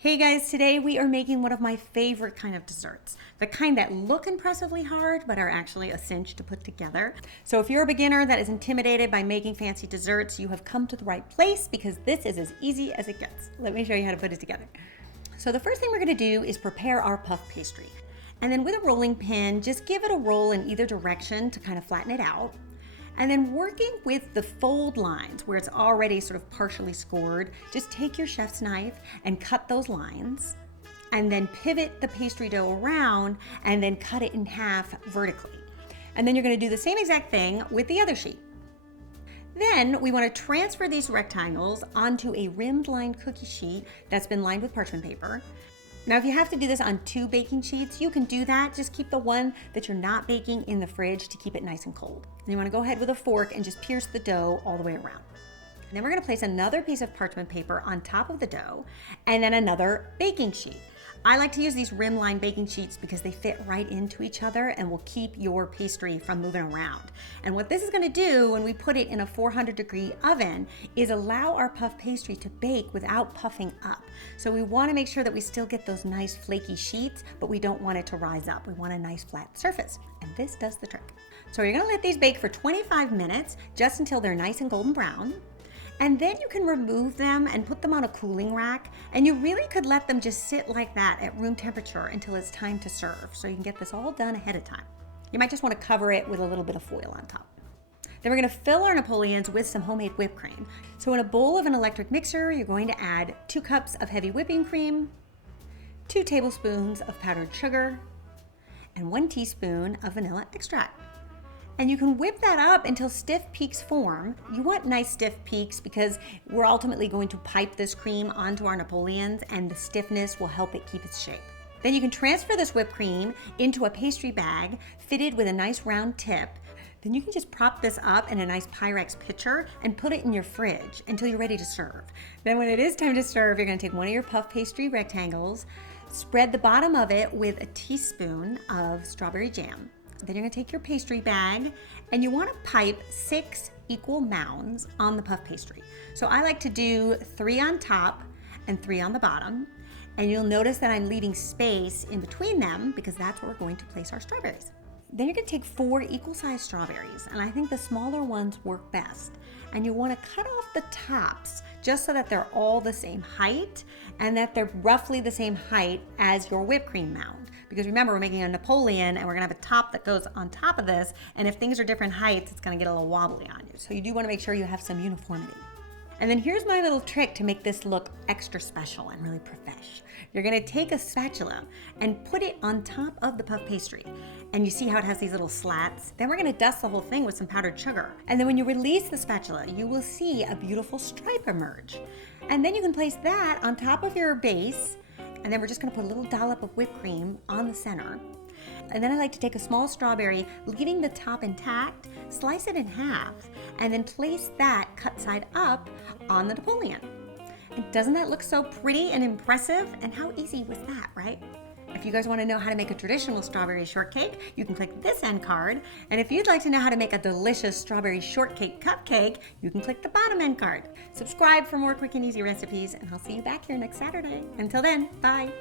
Hey guys, today we are making one of my favorite kind of desserts. The kind that look impressively hard, but are actually a cinch to put together. So if you're a beginner that is intimidated by making fancy desserts, you have come to the right place because this is as easy as it gets. Let me show you how to put it together. So the first thing we're gonna do is prepare our puff pastry. And then with a rolling pin, just give it a roll in either direction to kind of flatten it out. And then working with the fold lines where it's already sort of partially scored, just take your chef's knife and cut those lines and then pivot the pastry dough around and then cut it in half vertically. And then you're gonna do the same exact thing with the other sheet. Then we want to transfer these rectangles onto a rimmed lined cookie sheet that's been lined with parchment paper. Now, if you have to do this on 2 baking sheets, you can do that. Just keep the one that you're not baking in the fridge to keep it nice and cold. And you want to go ahead with a fork and just pierce the dough all the way around. And then we're going to place another piece of parchment paper on top of the dough and then another baking sheet. I like to use these rim-lined baking sheets because they fit right into each other and will keep your pastry from moving around. And what this is going to do when we put it in a 400-degree oven is allow our puff pastry to bake without puffing up. So we want to make sure that we still get those nice flaky sheets, but we don't want it to rise up. We want a nice flat surface, and this does the trick. So you're going to let these bake for 25 minutes, just until they're nice and golden brown. And then you can remove them and put them on a cooling rack, and you really could let them just sit like that at room temperature until it's time to serve. So you can get this all done ahead of time. You might just want to cover it with a little bit of foil on top. Then we're going to fill our Napoleons with some homemade whipped cream. So in a bowl of an electric mixer, you're going to add 2 cups of heavy whipping cream, 2 tablespoons of powdered sugar, and 1 teaspoon of vanilla extract. And you can whip that up until stiff peaks form. You want nice stiff peaks because we're ultimately going to pipe this cream onto our Napoleons, and the stiffness will help it keep its shape. Then you can transfer this whipped cream into a pastry bag fitted with a nice round tip. Then you can just prop this up in a nice Pyrex pitcher and put it in your fridge until you're ready to serve. Then when it is time to serve, you're gonna take one of your puff pastry rectangles, spread the bottom of it with a teaspoon of strawberry jam. Then you're gonna take your pastry bag and you wanna pipe 6 equal mounds on the puff pastry. So I like to do 3 on top and 3 on the bottom. And you'll notice that I'm leaving space in between them because that's where we're going to place our strawberries. Then you're gonna take 4 equal-sized strawberries, and I think the smaller ones work best. And you wanna cut off the tops just so that they're all the same height and that they're roughly the same height as your whipped cream mound. Because remember, we're making a Napoleon and we're gonna have a top that goes on top of this, and if things are different heights, it's gonna get a little wobbly on you. So you do wanna make sure you have some uniformity. And then here's my little trick to make this look extra special and really profesh. You're gonna take a spatula and put it on top of the puff pastry. And you see how it has these little slats? Then we're gonna dust the whole thing with some powdered sugar. And then when you release the spatula, you will see a beautiful stripe emerge. And then you can place that on top of your base, and then we're just gonna put a little dollop of whipped cream on the center. And then I like to take a small strawberry, leaving the top intact, slice it in half, and then place that cut side up on the Napoleon. And doesn't that look so pretty and impressive? And how easy was that, right? If you guys want to know how to make a traditional strawberry shortcake, you can click this end card. And if you'd like to know how to make a delicious strawberry shortcake cupcake, you can click the bottom end card. Subscribe for more quick and easy recipes, and I'll see you back here next Saturday. Until then, bye.